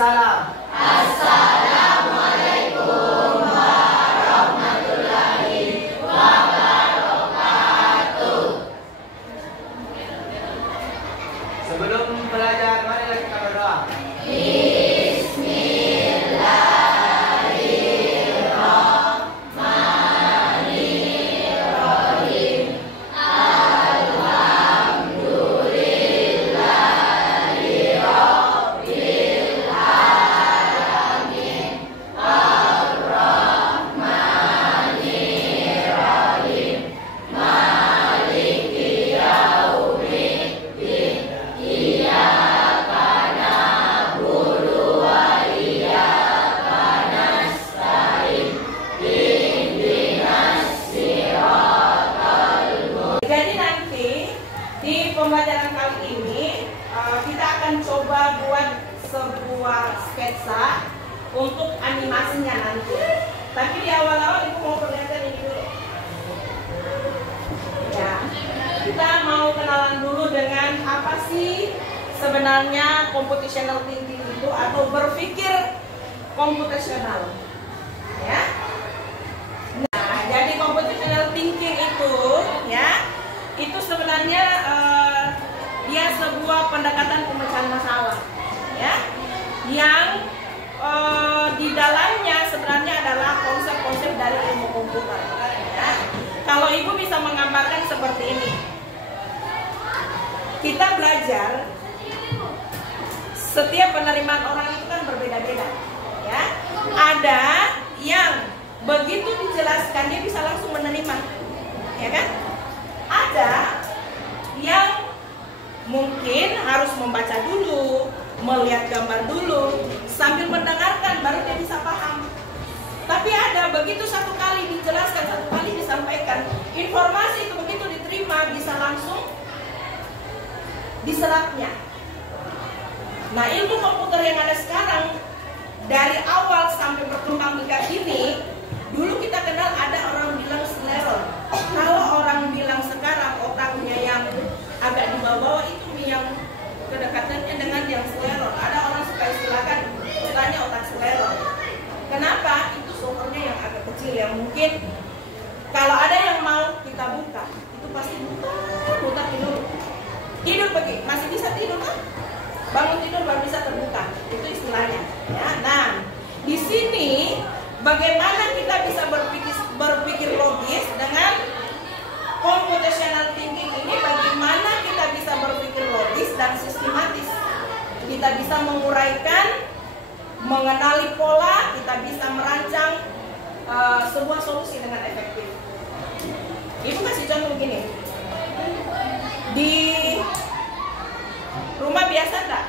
salam. Assalamualaikum warahmatullahi wabarakatuh. Sebelum belajar, marilah kita berdoa. Pembelajaran kali ini kita akan coba buat sebuah sketsa untuk animasinya nanti. Tapi di awal-awal Ibu mau perlihatkan ini dulu. Ya, kita mau kenalan dulu dengan apa sih sebenarnya computational thinking itu atau berpikir komputasional. Ya. Nah, jadi computational thinking itu ya, itu sebenarnya dia sebuah pendekatan pemecahan masalah, ya, yang di dalamnya sebenarnya adalah konsep-konsep dari ilmu komputer. Ya. Kalau Ibu bisa menggambarkan seperti ini, kita belajar, setiap penerimaan orang itu kan berbeda-beda, ya. Ada yang begitu dijelaskan dia bisa langsung menerima, ya kan? Ada yang mungkin harus membaca dulu, melihat gambar dulu, sambil mendengarkan baru dia bisa paham. Tapi ada begitu satu kali dijelaskan, satu kali disampaikan, informasi itu begitu diterima bisa langsung diserapnya. Nah, ilmu komputer yang ada sekarang dari awal sampai berkembang hingga kini, dulu kita kenal ada orang bilang skleron. Kalau orang bilang sekarang otaknya yang agak di bawah itu yang kedekatannya dengan yang skleron. Ada orang suka istilahnya otak skleron. Kenapa? Itu softwarenya yang agak kecil yang mungkin kalau ada yang mau kita buka, itu pasti buka tidur pergi, masih bisa tidur kan? Bangun tidur baru bisa terbuka. Itu istilahnya. Ya, nah, di sini bagaimana kita bisa berpikir logis dengan computational thinking ini, bagaimana kita bisa berpikir logis dan sistematis. Kita bisa menguraikan, mengenali pola, kita bisa merancang sebuah solusi dengan efektif. Ibu kasih contoh begini. Di rumah biasa enggak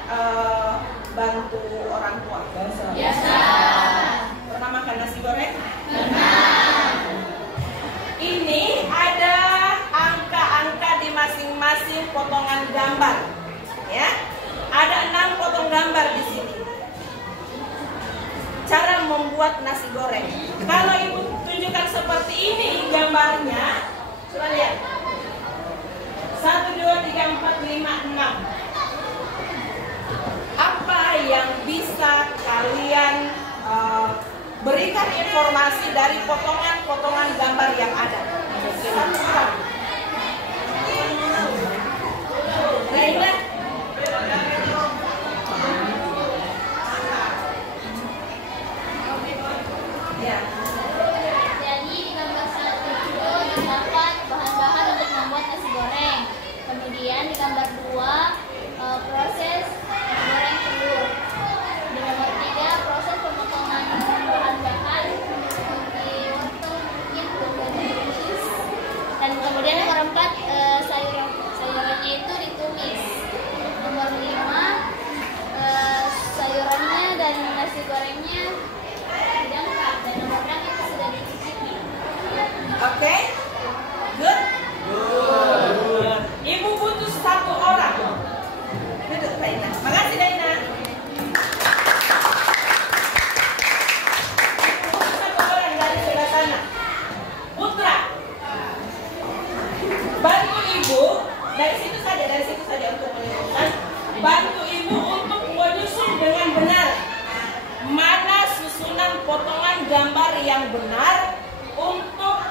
bantu orang tua? Biasa. Pernah makan nasi goreng? Pernah. Ini ada angka-angka di masing-masing potongan gambar, ya. Ada 6 potong gambar di sini. Cara membuat nasi goreng. Kalau Ibu tunjukkan seperti ini gambarnya, coba lihat. 1, 2, 3, 4, 5, 6. Apa yang bisa kalian berikan informasi dari potongan-potongan gambar yang ada? Baiklah. Ya. Jadi di gambar 1 itu terdapat bahan-bahan untuk membuat nasi goreng. Kemudian di gambar 2 proses goreng telur. Di gambar 3 proses pemotongan bahan-bahan seperti wortel, mungkin dan kemudian yang benar untuk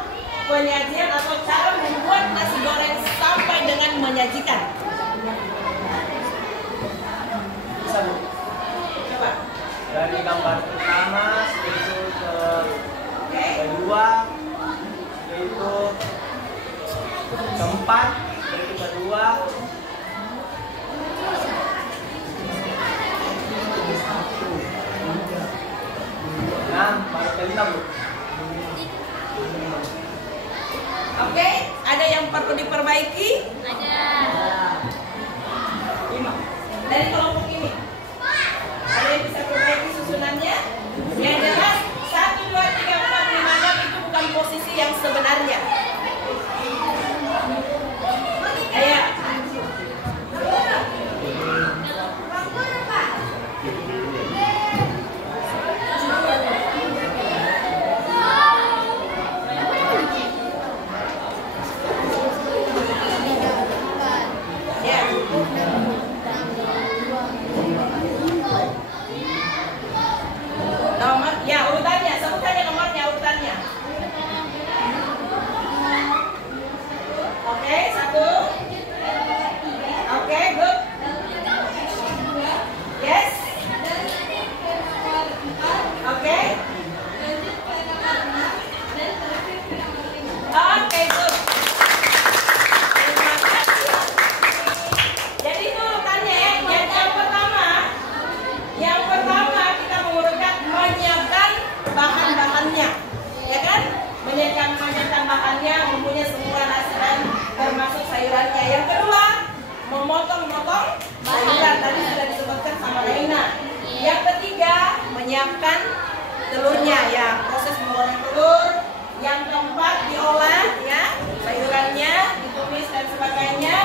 penyajian atau cara membuat nasi goreng sampai dengan menyajikan. Bisa Bu? Coba. Dari gambar pertama yaitu kedua, yaitu keempat, yaitu kedua, nah baru kelima Bu. Oke, ada yang perlu diperbaiki? Ada. Dari kelompok ini ada yang bisa perbaiki susunannya? Yang jelas 1, 2, 3, 4, 5, 6 itu bukan posisi yang sebenarnya. Ayo. Nomor, ya urutannya, sebutannya nomornya, urutannya. Oke, 1. Oke, good. Yes. Oke. Oke, good. Terima kasih. Jadi itu urutannya ya. Yang pertama kita mengurutkan menyiapkan bahan-bahannya, ya kan? Menyiapkan bahannya, mempunyai semua nasi dan termasuk sayurannya. Yang kedua, memotong-motong sayuran, tadi sudah disebutkan sama Reina. Yang ketiga, menyiapkan telurnya, ya, proses menggoreng telur. Yang keempat, diolah, ya, sayurannya, ditumis dan sebagainya.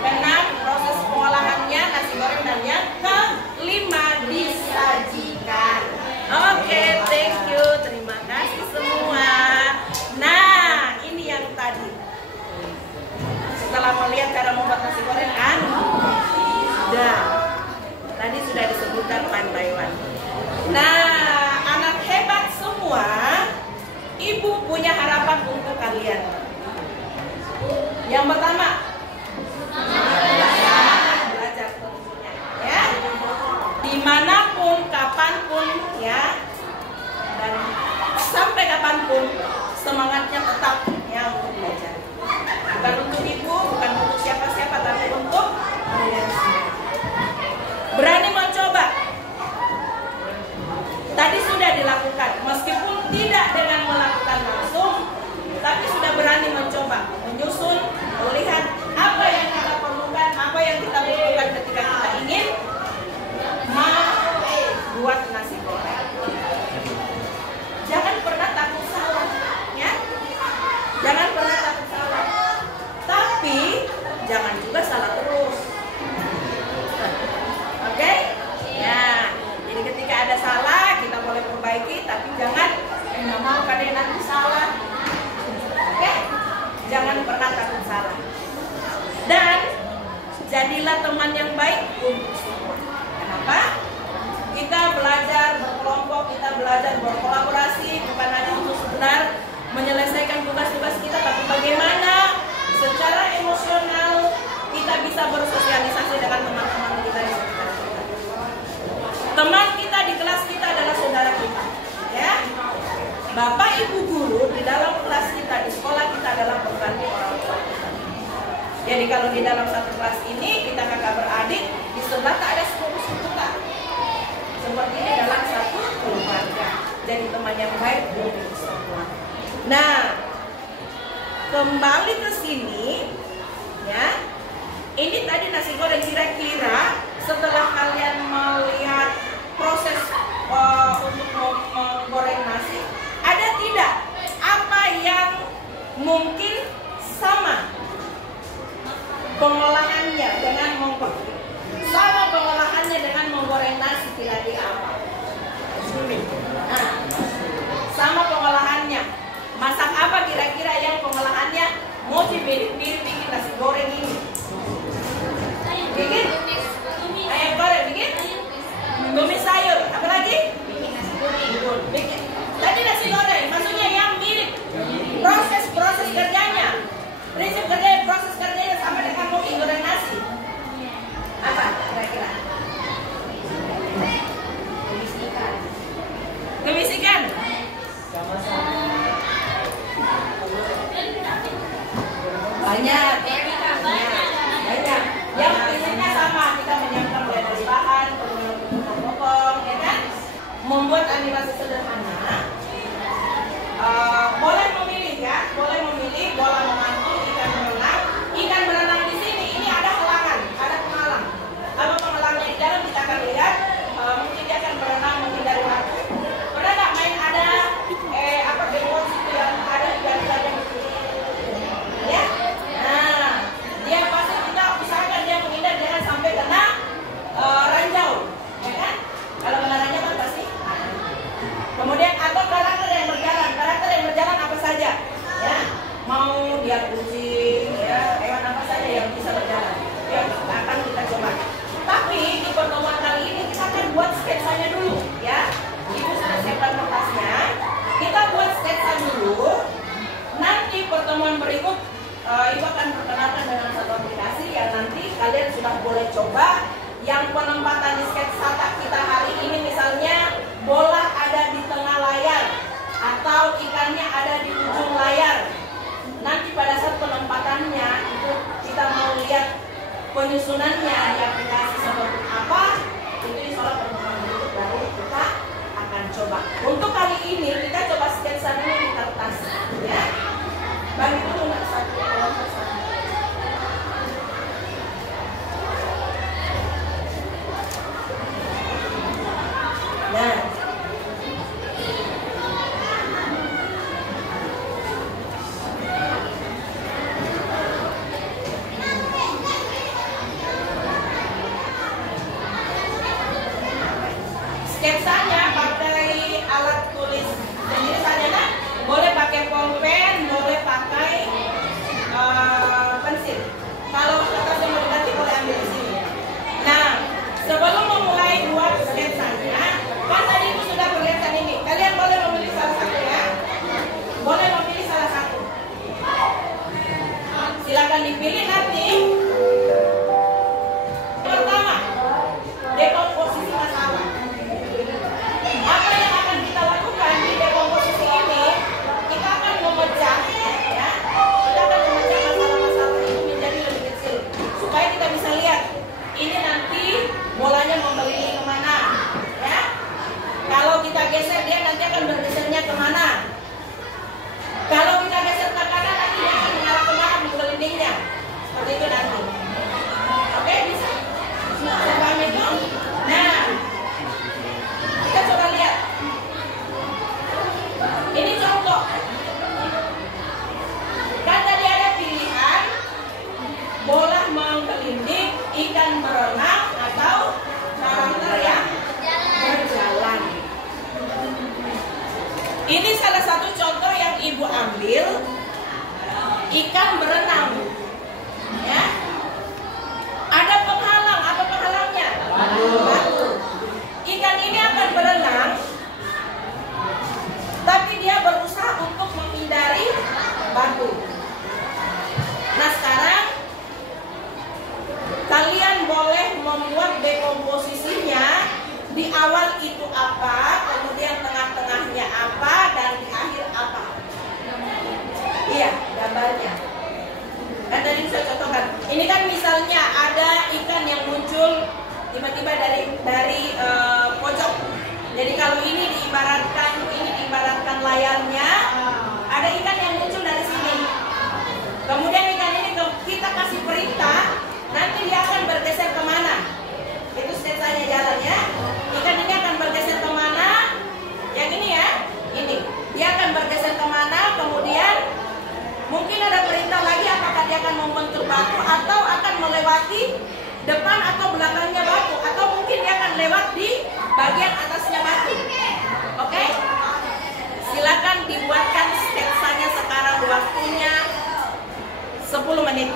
Keenam, proses pengolahannya, nasi goreng, dan yang kelima, disajikan. Oke, thank you, terima kasih semua. Nah, ini yang tadi. Setelah melihat cara membuat nasi goreng kan, tadi sudah disebutkan one by one. Nah, anak hebat semua, ibu punya harapan untuk kalian. Yang pertama, belajar tentunya, ya, dimanapun, kapanpun, ya, dan sampai kapanpun semangatnya tetap ya untuk belajar. Bukan untuk ibu, bukan untuk siapa-siapa, tapi untuk kalian sendiri. Berani mencoba. Tadi sudah dilakukan, meskipun tidak dengan melakukan langsung, tapi sudah berani mencoba, menyusun, melihat apa yang kita perlukan, apa yang kita butuhkan ketika kita ingin membuat nasi goreng. Jangan pernah takut salah, ya. Jangan pernah takut salah. Tapi jangan juga salah terus. Oke? Ya. Jadi ketika ada salah, kita boleh perbaiki, tapi jangan nggak mau kadang nanti salah. Oke? Jangan pernah takut salah. Dan jadilah teman yang baik untuk semua. Kenapa? Kita belajar berkelompok, kita belajar berkolaborasi, bukan hanya untuk sekedar menyelesaikan tugas-tugas kita, tapi bagaimana secara emosional kita bisa bersosialisasi dengan teman-teman kita di sekitar kita. Teman kita di kelas kita adalah saudara kita, ya. Bapak Ibu guru di dalam kelas kita, di sekolah kita adalah pengganti orang tua kita. Jadi kalau di dalam satu kelas ini kita kakak beradik, di sebelah tak ada sepupu kita. Seperti ini dalam satu keluarga. Jadi teman yang baik untuk semua. Nah, kembali ke sini, ya. Ini tadi nasi goreng, kira-kira setelah kalian melihat proses untuk menggoreng nasi, ada tidak apa yang mungkin sama pengolahannya dengan menggoreng nasi, kira-kira apa? Nah, sama pengolahannya. Masak apa kira-kira yang pengolahannya mau mirip-mirip bikin nasi goreng ini? Bikin ayam goreng, bikin tumis sayur, apa lagi? membuat animasi sederhana, boleh memilih ya, boleh memilih bola memantul, ikan berenang. Ikan berenang di sini ini ada halangan, ada penghalang. Apa penghalangnya di dalam kita akan lihat. Mungkin dia akan berenang menghindari waktu. Pernah nggak main ada bebot itu yang ada di garis-garis ya? Nah, dia pasti kita usahakan dia menghindar jangan sampai kena ranjau, ya kan? Kalau kena ranjau kan pasti. Kemudian atau karakter yang berjalan apa saja, ya? Mau dia kucing, ya, hewan apa saja yang bisa berjalan. Ya, akan kita coba. Tapi di pertemuan kali ini kita akan buat sketsanya dulu, ya. Ibu sudah siapkan kertasnya. Kita buat sketsa dulu. Nanti pertemuan berikut Ibu akan perkenalkan dengan satu aplikasi yang nanti kalian sudah boleh coba. Yang penempatan di sketsa kita hari ini misalnya bola ada di tengah layar atau ikannya ada di ujung layar. Nanti pada saat penempatannya itu kita mau lihat penyusunannya di aplikasi seperti apa, itu insya Allah pertemuan berikut baru kita akan coba. Untuk kali ini kita coba sketsa dulu di kertas, ya. Bagi dulu nggak satu. Nah, sketsanya pakai alat tulis sendiri saja, nah. Boleh pakai pulpen, boleh pakai pensil. Kalau kertasnya mau diganti boleh ambil di sini. Nah, sebelum memulai buat sketsanya, kan tadi Ibu sudah perlihatkan ini. Kalian boleh memilih salah satu, ya. Boleh memilih salah satu. Silakan dipilih nanti. Pertama, dekomposisi masalah. Apa yang akan kita lakukan di dekomposisi ini? Kita akan memecah, ya. Kita akan memecah masalah-masalah itu menjadi lebih kecil supaya kita bisa lihat ini nanti bolanya membeli kemana, ya. Kalau kita geser dia nanti akan bergesernya kemana. Kalau kita geser ke kanan nanti dia akan mengarah kemana menggelindingnya. Seperti itu nanti. Oke, bisa? Paham itu? Nah, kita coba lihat. Ini contoh. Kan tadi ada pilihan bola menggelinding, ikan berenang, atau karakter yang berjalan. Ini salah satu contoh yang Ibu ambil, ikan berenang, ya. Ada penghalang, apa penghalangnya? Batu. Ikan ini akan berenang, tapi dia berusaha untuk menghindari batu. Nah, sekarang kalian boleh membuat dekomposisinya. Di awal itu apa, kemudian tengah-tengahnya apa, dan di akhir apa. Iya, gambarnya. Kan tadi saya contohkan. Ini kan misalnya ada ikan yang muncul tiba-tiba dari pojok. Jadi kalau ini diibaratkan layarnya, ada ikan yang muncul dari sini. Kemudian ikan ini kita kasih perintah, nanti dia akan bergeser kemana? Itu sketsanya jalan, ya. Ikan ini akan bergeser kemana? Yang ini, ya, ini. Dia akan bergeser kemana? Kemudian mungkin ada perintah lagi apakah dia akan membentur batu atau akan melewati depan atau belakangnya batu, atau mungkin dia akan lewat di bagian atasnya batu. Oke? Silakan dibuatkan sketsanya sekarang, waktunya 10 menit.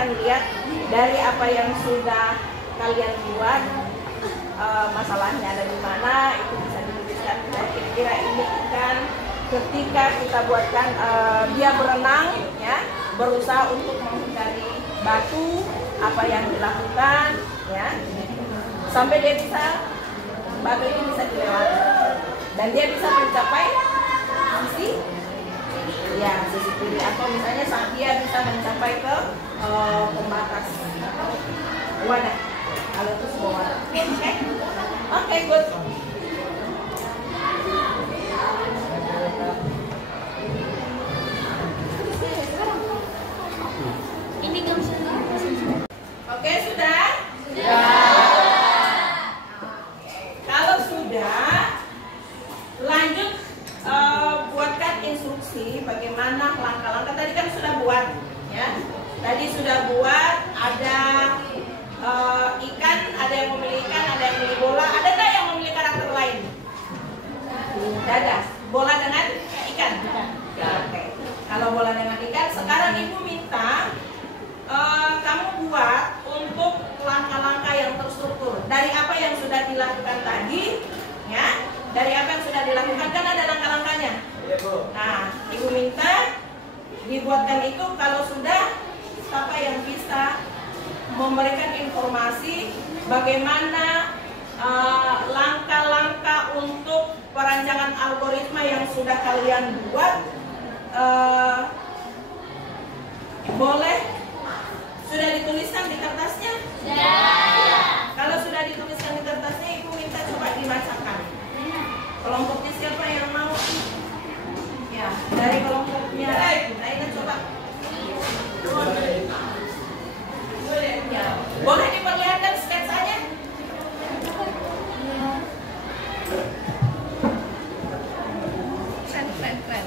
akan lihat dari apa yang sudah kalian buat, masalahnya ada di mana, itu bisa dituliskan. Kira-kira ini ikan ketika kita buatkan dia berenang, ya, berusaha untuk mencari batu, apa yang dilakukan, ya, sampai dia bisa, batu ini bisa dilewati dan dia bisa mencapai sisi, ya, sisi kiri, atau misalnya saat dia bisa mencapai ke pembatas wadah, kalau itu sebuah wadah. Oke, good. Ini gambarnya. Oke, sudah? Sudah. Kalau sudah, lanjut buatkan instruksi bagaimana langkah-langkah. Tadi kan sudah buat, ya. Tadi sudah buat, ada ikan, ada yang memilih ikan, ada yang memilih bola. Ada nggak yang memilih karakter lain? Tidak ada. Bola dengan ikan. Oke. Kalau bola dengan ikan, sekarang ibu minta kamu buat untuk langkah-langkah yang terstruktur dari apa yang sudah dilakukan tadi, ya. Dari apa yang sudah dilakukan kan ada langkah-langkahnya. Nah, ibu minta dibuatkan itu. Kalau sudah, siapa yang bisa memberikan informasi bagaimana langkah-langkah untuk perancangan algoritma yang sudah kalian buat, boleh sudah dituliskan di kertasnya? Kalau sudah dituliskan di kertasnya, ibu minta coba dibacakan. Kelompoknya siapa yang mau? Ya, dari kelompoknya Aina coba. Ya, boleh diperlihatkan sketsanya? Keren.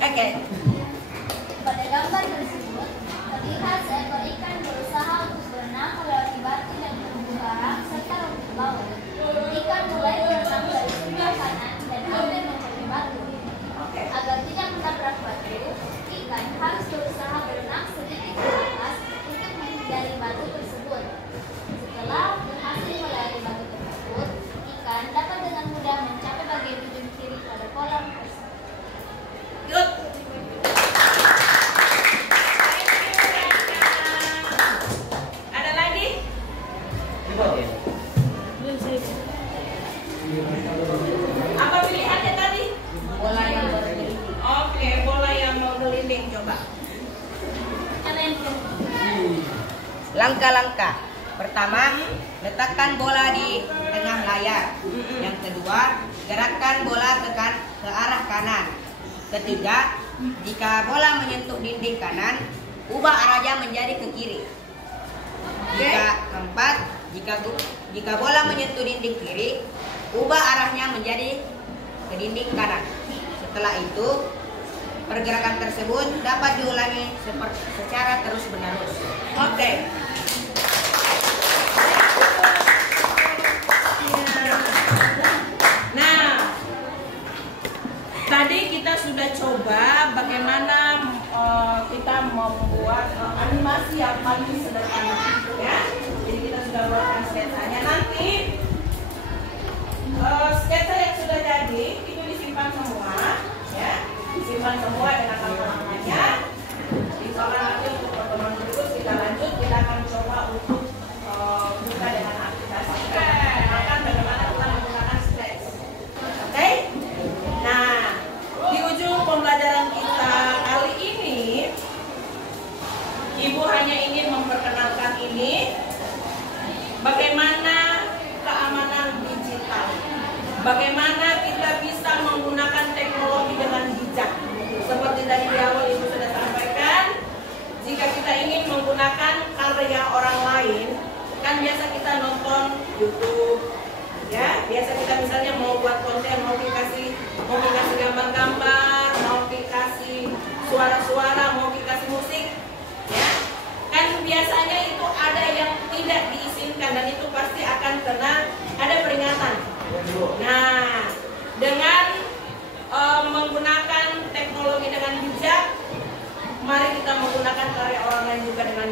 Oke. Pada gambar tersebut terlihat seekor ikan berusaha untuk berenang melewati batu dan terumbu karang serta rumput laut. Ikan mulai berenang dari sebelah kanan dan hampir mencapai batu. Agar tidak menabrak batu, ikan harus berusaha berenang sedikit ke atas untuk menghindari batu tersebut. Setelah berhasil melewati batu tersebut, ikan dapat dengan mudah mencapai bagian ujung kiri pada kolam tersebut. Good. Ada lagi? Apa pilihannya tadi? Bola yang bergelinding. Oke, bola yang mau gelinding, coba. Langkah-langkah. Pertama, letakkan bola di tengah layar. Yang kedua, gerakkan bola ke arah kanan. Ketiga, jika bola menyentuh dinding kanan, ubah arahnya menjadi ke kiri. Keempat, jika bola menyentuh dinding kiri, ubah arahnya menjadi ke dinding kanan. Setelah itu, pergerakan tersebut dapat diulangi secara terus-menerus. Oke. Nah, tadi kita sudah coba bagaimana kita membuat animasi yang paling sederhana, ya. Jadi kita sudah buatkan sketsanya. Nanti sketsa yang sudah jadi itu disimpan semua, ya. Disimpan semua dengan langkah-langkahnya. Misalkan nanti untuk pertemuan berikut kita lanjut, kita akan coba untuk buka dengan aplikasi. Kita akan bagaimana kita menggunakan sketch. Oke? Nah, di ujung pembelajaran kita kali ini, Ibu hanya ingin memperkenalkan ini bagaimana keamanan digital. Bagaimana kita bisa menggunakan teknologi dengan bijak. Seperti tadi di awal Ibu sudah sampaikan, jika kita ingin menggunakan karya orang lain, kan biasa kita nonton YouTube, ya. Biasa kita misalnya mau buat konten, mau dikasih gambar-gambar, mau dikasih suara-suara, mau dikasih musik, ya. Kan biasanya itu ada yang tidak diizinkan dan itu pasti akan kena ada peringatan. Nah, dengan menggunakan teknologi dengan bijak, mari kita menggunakan karya orang lain juga dengan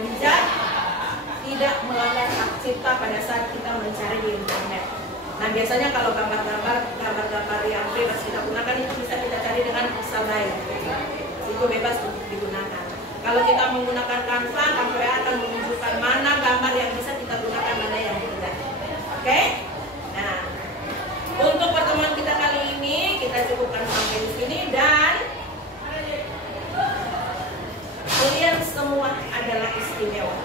tidak melanggar hak cipta pada saat kita mencari di internet. Nah, biasanya kalau gambar-gambar yang bebas kita gunakan itu bisa kita cari dengan pixel lain. Itu bebas untuk digunakan. Kalau kita menggunakan Canva akan menunjukkan mana gambar yang bisa kita gunakan, mana yang tidak. Oke? Nah, untuk pertemuan kita kali ini kita cukupkan sampai di sini, dan kalian semua adalah istimewa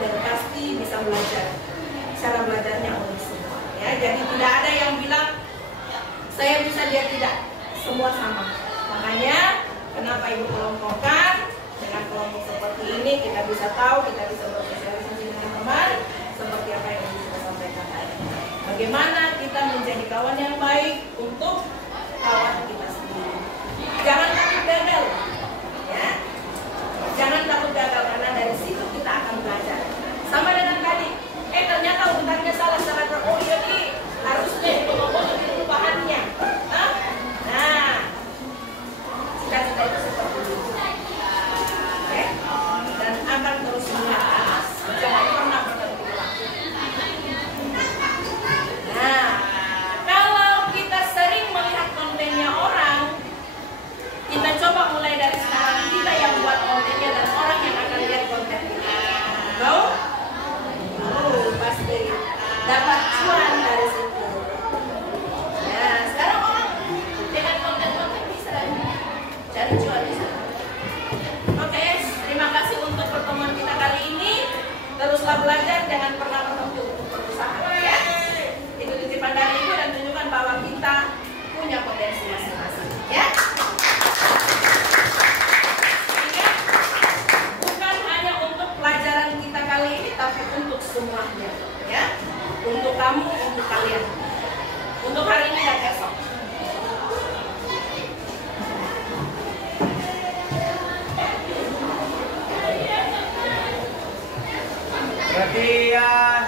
dan pasti bisa belajar. Cara belajarnya unik semua. Ya, jadi tidak ada yang bilang saya bisa, dia tidak. Semua sama. Makanya kenapa Ibu kelompokkan dengan kelompok seperti ini, kita bisa tahu, kita bisa bersosialisasi dengan teman seperti apa yang Ibu sudah sampaikan tadi. Bagaimana kita menjadi kawan yang baik untuk kawan kita sendiri. Jangan takut gagal, ya. Jangan takut gagal, karena dari situ kita akan belajar. Sama dengan tadi, ternyata urutannya salah, oh iya nih, harusnya dipotong itu bahannya. Nah, cita-cita itu seperti itu. Oke? Dan akan terus mengatas, jangan pernah berhenti. Nah, kalau kita sering melihat kontennya orang, kita coba mulai dari sekarang, kita yang buat kontennya dan orang yang akan lihat konten kita. Tahu? Pasti dapat cuan dari situ. Nah, sekarang orang dengan konten-konten bisa cari cuan di sana. Oke, terima kasih untuk pertemuan kita kali ini. Teruslah belajar, jangan pernah berhenti untuk berusaha. Ya, itu titipan dari Ibu, dan tunjukkan bahwa kita punya potensi masing-masing. Ya. Bukan hanya untuk pelajaran kita kali ini, tapi untuk semuanya. Ya, untuk kamu, untuk kalian, untuk hari ini dan esok. Perhatian.